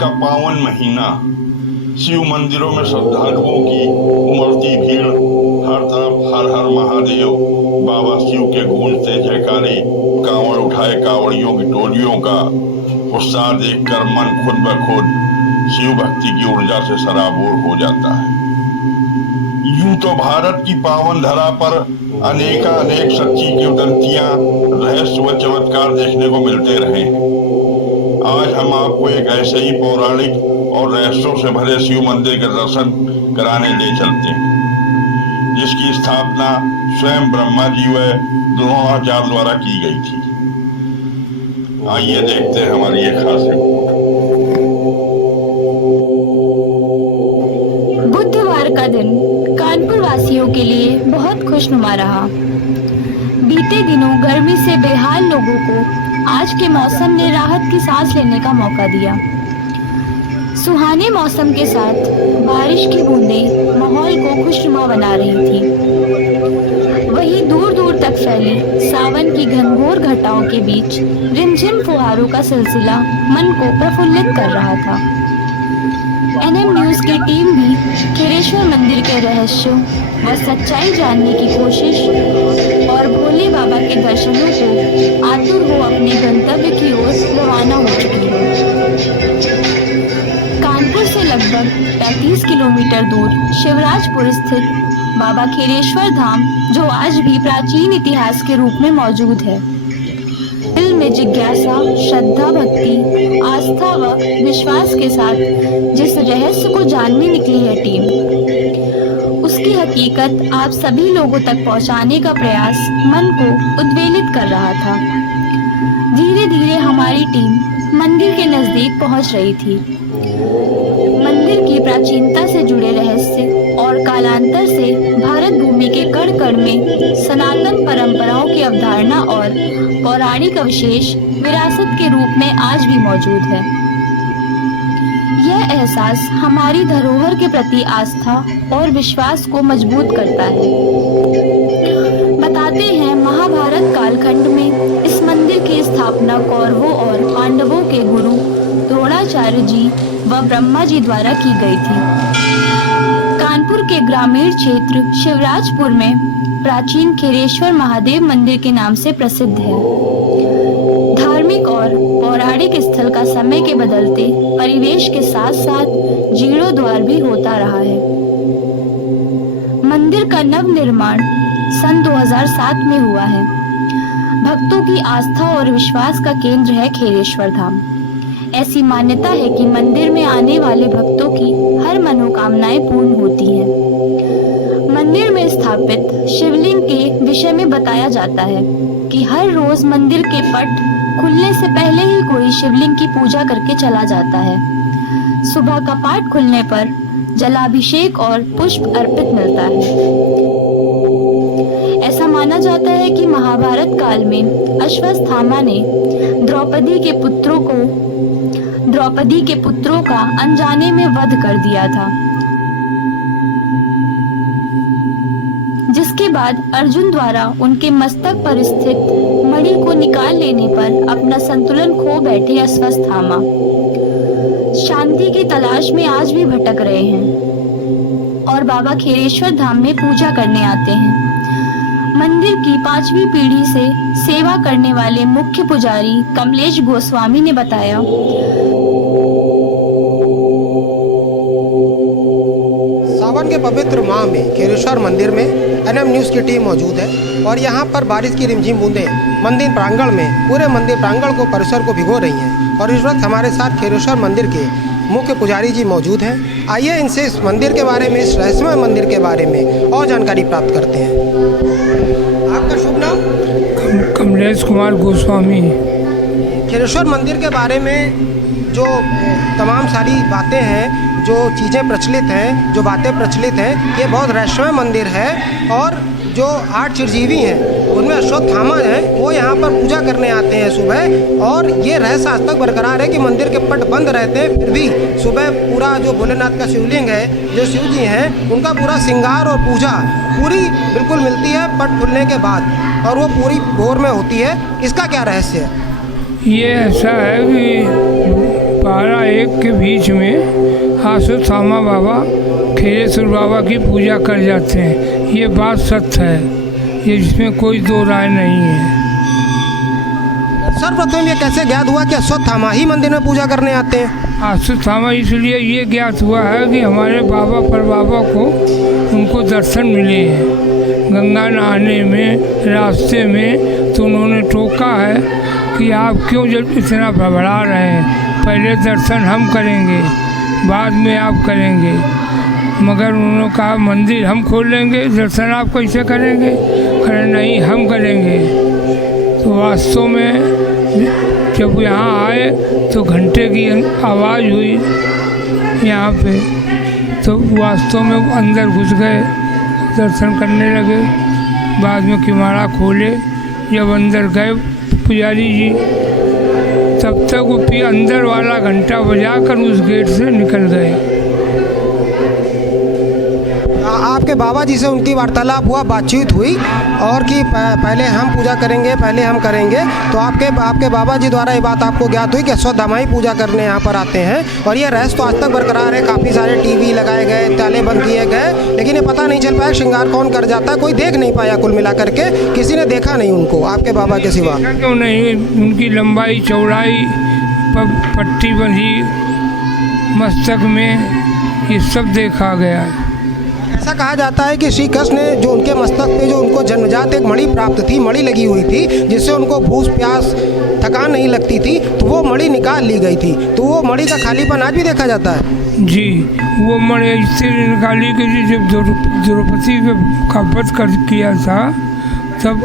का पावन महीना, शिव मंदिरों में श्रद्धालुओं की उमड़ती भीड़, हर तरफ हर हर महादेव, बाबा शिव के गूंजते जयकारे, कांवड़ उठाए कांवड़ियों की टोलियों का उत्साह देखकर मन खुद ब खुद शिव भक्ति की ऊर्जा से सराबोर हो जाता है। यूं तो भारत की पावन धरा पर अनेक सच्ची किंवदंतियां, रहस्य व चमत्कार देखने को मिलते रहे हैं। आज हम आपको एक ऐसे ही पौराणिक और रहस्यों से भरे शिव मंदिर के दर्शन कराने ले चलते हैं, जिसकी स्थापना स्वयं ब्रह्मा जी व द्रोणाचार्य द्वारा की गई थी। आइए देखते हैं हमारी ये खास रिपोर्ट। बुधवार का दिन कानपुर वासियों के लिए बहुत खुशनुमा रहा। बीते दिनों गर्मी से बेहाल लोगों को आज के मौसम ने राहत की सांस लेने का मौका दिया। सुहाने मौसम के साथ बारिश की बूंदें माहौल को खुशनुमा बना रही थी। वहीं दूर दूर तक फैली सावन की घनघोर घटाओं के बीच रिमझिम फुहारों का सिलसिला मन को प्रफुल्लित कर रहा था। एनएम न्यूज की टीम भी खीरेश्वर मंदिर के रहस्यों व सच्चाई जानने की कोशिश और भोले बाबा के दर्शनों को आतुर हो अपने गंतव्य की ओर रवाना हो चुकी है। कानपुर से लगभग 35 किलोमीटर दूर शिवराजपुर स्थित बाबा खीरेश्वर धाम, जो आज भी प्राचीन इतिहास के रूप में मौजूद है, दिल में जिज्ञासा, श्रद्धा, भक्ति, आस्था व विश्वास के साथ जिस रहस्य को जानने निकली है टीम, उसकी हकीकत आप सभी लोगों तक पहुंचाने का प्रयास मन को उद्वेलित कर रहा था। धीरे धीरे हमारी टीम मंदिर के नजदीक पहुंच रही थी। मंदिर की प्राचीनता से जुड़े रहस्य और कालांतर से भारत भूमि के कण कण में सनातन परंपराओं की अवधारणा और पौराणिक अवशेष विरासत के रूप में आज भी मौजूद है। यह एहसास हमारी धरोहर के प्रति आस्था और विश्वास को मजबूत करता है। बताते हैं, महाभारत कालखंड में इस मंदिर की स्थापना कौरवों और पांडवों के गुरु द्रोणाचार्य जी व ब्रह्मा जी द्वारा की गई थी। कानपुर के ग्रामीण क्षेत्र शिवराजपुर में प्राचीन खीरेश्वर महादेव मंदिर के नाम से प्रसिद्ध है। धार्मिक और पौराणिक स्थल का समय के बदलते परिवेश के साथ साथ जीर्णोद्धार भी होता रहा है। मंदिर का नव निर्माण सन 2007 में हुआ है। भक्तों की आस्था और विश्वास का केंद्र है खीरेश्वर धाम। ऐसी मान्यता है कि मंदिर में आने वाले भक्तों की हर मनोकामनाएं पूर्ण होती हैं। मंदिर में स्थापित शिवलिंग के विषय में बताया जाता है कि हर रोज मंदिर के पट खुलने से पहले ही कोई शिवलिंग की पूजा करके चला जाता है। सुबह का पाट खुलने पर जलाभिषेक और पुष्प अर्पित मिलता है। ऐसा माना जाता है कि महाभारत काल में अश्वत्थामा ने द्रौपदी के पुत्रों का अनजाने में वध कर दिया था, जिसके बाद अर्जुन द्वारा उनके मस्तक पर स्थित मणि को निकाल लेने पर अपना संतुलन खो बैठे अश्वत्थामा शांति की तलाश में आज भी भटक रहे हैं और बाबा खीरेश्वर धाम में पूजा करने आते हैं। मंदिर की 5वीं पीढ़ी से सेवा करने वाले मुख्य पुजारी कमलेश गोस्वामी ने बताया, सावन के पवित्र माह में खीरेश्वर मंदिर में एनएम न्यूज़ की टीम मौजूद है और यहाँ पर बारिश की रिमझिम बूंदें मंदिर प्रांगण में, पूरे मंदिर प्रांगण को, परिसर को भिगो रही हैं। और इस वक्त हमारे साथ खीरेश्वर मंदिर के मुख्य पुजारी जी मौजूद हैं। आइए इनसे इस मंदिर के बारे में, इस रहस्यमय मंदिर के बारे में और जानकारी प्राप्त करते हैं। आपका शुभ नाम? कमलेश कुमार गोस्वामी। खीरेश्वर मंदिर के बारे में जो तमाम सारी बातें हैं, जो चीज़ें प्रचलित हैं, जो बातें प्रचलित हैं, ये बहुत रहस्यमय मंदिर है। और जो 8 चिरजीवी हैं उनमें अश्वत्थामा हैं, वो यहाँ पर पूजा करने आते हैं सुबह। और ये रहस्य आज तक बरकरार है कि मंदिर के पट बंद रहते हैं, फिर भी सुबह पूरा जो भोलेनाथ का शिवलिंग है, जो शिव जी हैं, उनका पूरा श्रृंगार और पूजा पूरी बिल्कुल मिलती है पट खुलने के बाद, और वो पूरी भोर में होती है। इसका क्या रहस्य है? ये ऐसा है कि 12-1 के बीच में आसुथामा बाबा खीरेश्वर बाबा की पूजा कर जाते हैं। ये बात सत्य है, ये इसमें कोई दो राय नहीं है। सर्वप्रथम ये कैसे ज्ञात हुआ कि अश्वत्थामा ही मंदिर में पूजा करने आते हैं? आसुथामा इसलिए ये ज्ञात हुआ है कि हमारे बाबा पर बाबा को उनको दर्शन मिले हैं गंगा नहाने में, रास्ते में। तो उन्होंने टोका है कि आप क्यों जब इतना भड़बड़ा रहे हैं, पहले दर्शन हम करेंगे, बाद में आप करेंगे। मगर उन्होंने कहा मंदिर हम खोल लेंगे, दर्शन आप कैसे करेंगे? कहे नहीं, हम करेंगे। तो वास्तव में जब यहाँ आए तो घंटे की आवाज़ हुई यहाँ पे, तो वास्तव में अंदर घुस गए, दर्शन करने लगे। बाद में किवाड़ा खोले, जब अंदर गए पुजारी जी, तब तक वो अंदर वाला घंटा बजाकर उस गेट से निकल गए। आपके बाबा जी से उनकी वार्तालाप हुआ, बातचीत हुई और कि पहले हम पूजा करेंगे, पहले हम करेंगे। तो आपके बाबा जी द्वारा ये बात आपको ज्ञात हुई कि अश्वत्थामा ही पूजा करने यहाँ पर आते हैं। और ये रहस्य तो आज तक बरकरार है, काफ़ी सारे टीवी लगाए गए, ताले बंद किए गए, लेकिन ये पता नहीं चल पाया श्रृंगार कौन कर जाता है। कोई देख नहीं पाया, कुल मिला करके किसी ने देखा नहीं उनको आपके बाबा के सिवा। क्यों नहीं, उनकी लंबाई चौड़ाई, पट्टी बंधी मस्तक में, ये सब देखा गया। ऐसा कहा जाता है कि श्री कृष्ण ने जो उनके मस्तक पे जो उनको जन्मजात एक मणि प्राप्त थी, मणि लगी हुई थी, जिससे उनको भूख प्यास थकान नहीं लगती थी, तो वो मणि निकाल ली गई थी। तो वो मणि का खालीपन आज भी देखा जाता है। जी, वो मणि इससे निकाली गई जब द्रौपदी का वध कर किया था, तब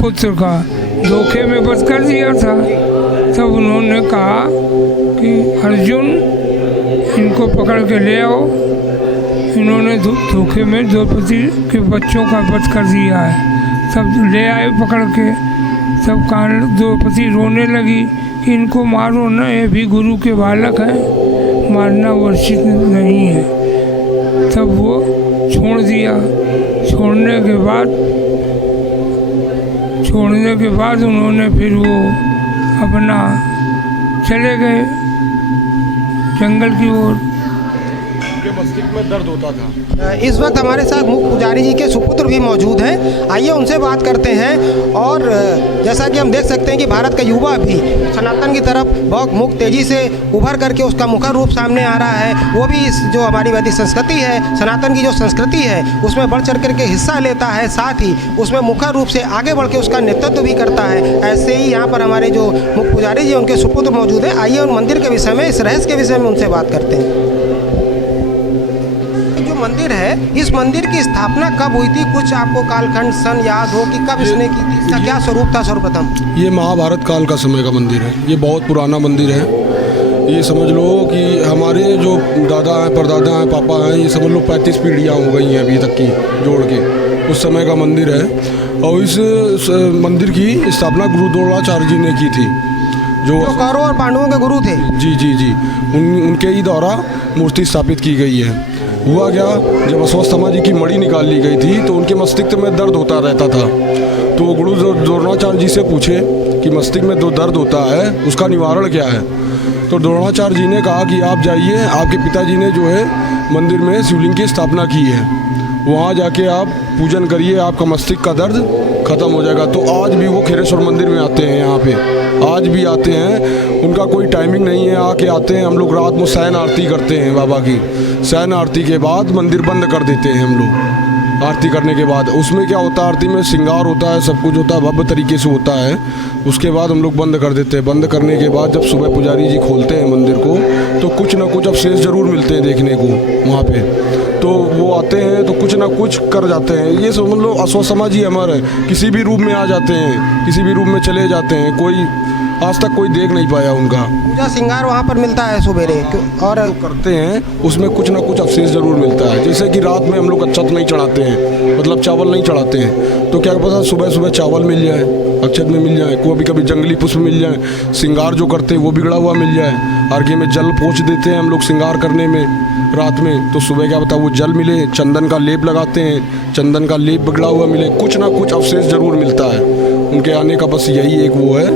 पुत्र का धोखे में वध कर दिया था। तब उन्होंने कहा कि अर्जुन इनको पकड़ के ले आओ। इन्होंने धोखे में द्रौपदी के बच्चों का वध कर दिया है। तब ले आए पकड़ के, तब कहा द्रौपदी रोने लगी कि इनको मारो न, ये भी गुरु के बालक हैं, मारना वर्षित नहीं है। तब वो छोड़ दिया। छोड़ने के बाद उन्होंने फिर वो अपना चले गए जंगल की ओर। मस्तिष्क में दर्द होता था। इस वक्त हमारे साथ मुख्य पुजारी जी के सुपुत्र भी मौजूद हैं। आइए उनसे बात करते हैं। और जैसा कि हम देख सकते हैं कि भारत का युवा भी सनातन की तरफ बहुत मुख्य तेजी से उभर करके उसका मुखर रूप सामने आ रहा है। वो भी इस जो हमारी वैदिक संस्कृति है, सनातन की जो संस्कृति है, उसमें बढ़ चढ़ करके हिस्सा लेता है, साथ ही उसमें मुखर रूप से आगे बढ़ के उसका नेतृत्व भी करता है। ऐसे ही यहाँ पर हमारे जो मुख्य पुजारी जी उनके सुपुत्र मौजूद हैं। आइए उन मंदिर के विषय में, इस रहस्य के विषय में उनसे बात करते हैं। मंदिर है, इस मंदिर की स्थापना कब हुई थी? कुछ आपको कालखंड सन याद हो कि कब इसने की थी? इसका क्या स्वरूप था सर्वप्रथम? ये महाभारत काल का समय का मंदिर है। ये बहुत पुराना मंदिर है। ये समझ लो कि हमारे जो दादा हैं, परदादा हैं, पापा हैं, ये समझ लो 35 पीढ़ियाँ हो गई हैं अभी तक की जोड़ के। उस समय का मंदिर है। और इस मंदिर की स्थापना गुरु द्रोणाचार्य जी ने की थी, जो कौरवों और पांडवों के गुरु थे। जी उनके ही द्वारा मूर्ति स्थापित की गई है। हुआ क्या, जब अश्वत्थामा जी की मणि निकाल ली गई थी तो उनके मस्तिष्क में दर्द होता रहता था। तो गुरु द्रोणाचार्य जी से पूछे कि मस्तिष्क में जो दर्द होता है उसका निवारण क्या है। तो द्रोणाचार्य जी ने कहा कि आप जाइए, आपके पिताजी ने जो है मंदिर में शिवलिंग की स्थापना की है, वहाँ जाके आप पूजन करिए, आपका मस्तिष्क का दर्द खत्म हो जाएगा। तो आज भी वो खीरेश्वर मंदिर में आते हैं, यहाँ पे आज भी आते हैं। उनका कोई टाइमिंग नहीं है, आके आते हैं। हम लोग रात में शयन आरती करते हैं बाबा की। शयन आरती के बाद मंदिर बंद कर देते हैं हम लोग। आरती करने के बाद उसमें क्या होता है, आरती में श्रृंगार होता है, सब कुछ होता है, भव्य तरीके से होता है। उसके बाद हम लोग बंद कर देते हैं। बंद करने के बाद जब सुबह पुजारी जी खोलते हैं मंदिर को, तो कुछ ना कुछ अवशेष जरूर मिलते हैं देखने को वहाँ पे। तो वो आते हैं तो कुछ ना कुछ कर जाते हैं। ये समझ लो अश्वत्थामा जी हमारे किसी भी रूप में आ जाते हैं, किसी भी रूप में चले जाते हैं। कोई आज तक कोई देख नहीं पाया उनका। पूजा श्रृंगार वहाँ पर मिलता है सुबेरे और करते हैं, उसमें कुछ ना कुछ अवशेष जरूर मिलता है। जैसे कि रात में हम लोग अक्षत नहीं चढ़ाते हैं, मतलब चावल नहीं चढ़ाते हैं, तो क्या पता सुबह सुबह चावल मिल जाए, अक्षत में मिल जाए, कभी कभी जंगली पुष्प मिल जाए, श्रृंगार जो करते हैं वो बिगड़ा हुआ मिल जाए, अर्घ्य में जल पोंछ देते हैं हम लोग श्रृंगार करने में रात में, तो सुबह क्या पता वो जल मिले, चंदन का लेप लगाते हैं, चंदन का लेप बिगड़ा हुआ मिले, कुछ ना कुछ अवशेष जरूर मिलता है। उनके आने का बस यही एक वो है,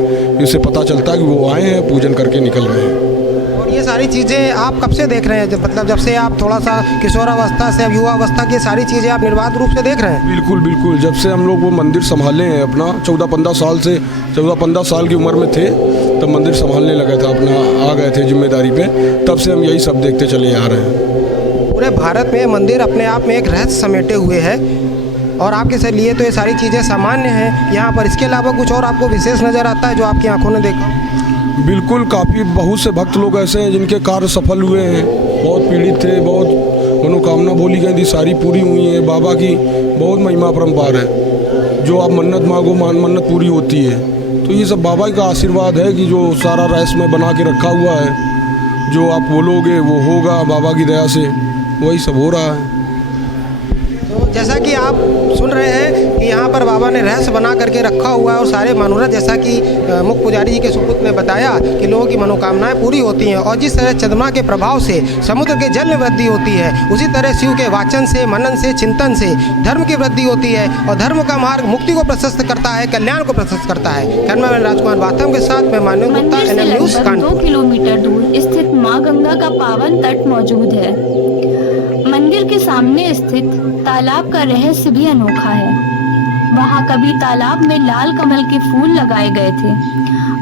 इससे पता चलता है कि वो आए हैं, पूजन करके निकल रहे हैं। ये सारी चीज़ें आप कब से देख रहे हैं? मतलब जब से आप थोड़ा सा किशोरावस्था से अब युवावस्था की सारी चीज़ें आप निर्बाध रूप से देख रहे हैं? बिल्कुल बिल्कुल, जब से हम लोग वो मंदिर संभाले हैं अपना 14-15 साल से, 14-15 साल की उम्र में थे तब मंदिर संभालने लगा था अपना, आ गए थे जिम्मेदारी पे, तब से हम यही सब देखते चले आ रहे हैं। पूरे भारत में मंदिर अपने आप में एक रहस्य समेटे हुए है और आपके लिए तो ये सारी चीज़ें सामान्य हैं यहाँ पर। इसके अलावा कुछ और आपको विशेष नज़र आता है जो आपकी आंखों ने देखा? बिल्कुल, काफ़ी बहुत से भक्त लोग ऐसे हैं जिनके कार्य सफल हुए हैं, बहुत पीड़ित थे, बहुत मनोकामना बोली गई थी, सारी पूरी हुई है। बाबा की बहुत महिमा परम्पार है, जो आप मन्नत मांगो मन्नत पूरी होती है। तो ये सब बाबा का आशीर्वाद है कि जो सारा रहस्य में बना के रखा हुआ है, जो आप बोलोगे वो होगा, बाबा की दया से वही सब हो रहा है। तो जैसा कि आप सुन रहे हैं कि यहाँ पर बाबा ने रहस्य बना करके रखा हुआ है और सारे मनोरथ, जैसा कि मुख्य पुजारी जी के सुपुत्र ने बताया कि लोगों की मनोकामनाएं पूरी होती हैं। और जिस तरह चंद्रमा के प्रभाव से समुद्र के जल में वृद्धि होती है, उसी तरह शिव के वाचन से, मनन से, चिंतन से धर्म की वृद्धि होती है और धर्म का मार्ग मुक्ति को प्रशस्त करता है, कल्याण को प्रशस्त करता है। कैमरामैन राजकुमार बाथम के साथ मैं मान्य गुप्ता, मंदिर से NM न्यूज़, लगभग 2 कानपुर। किलोमीटर दूर स्थित मां गंगा का पावन तट मौजूद है। मंदिर के सामने स्थित तालाब का रहस्य भी अनोखा है। वहां कभी तालाब में लाल कमल के फूल लगाए गए थे,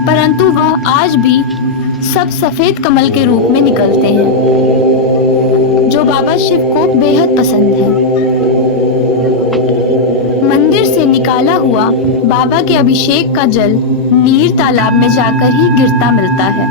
परंतु वह आज भी सब सफेद कमल के रूप में निकलते हैं, जो बाबा शिव को बेहद पसंद है। मंदिर से निकाला हुआ बाबा के अभिषेक का जल नीर तालाब में जाकर ही गिरता मिलता है।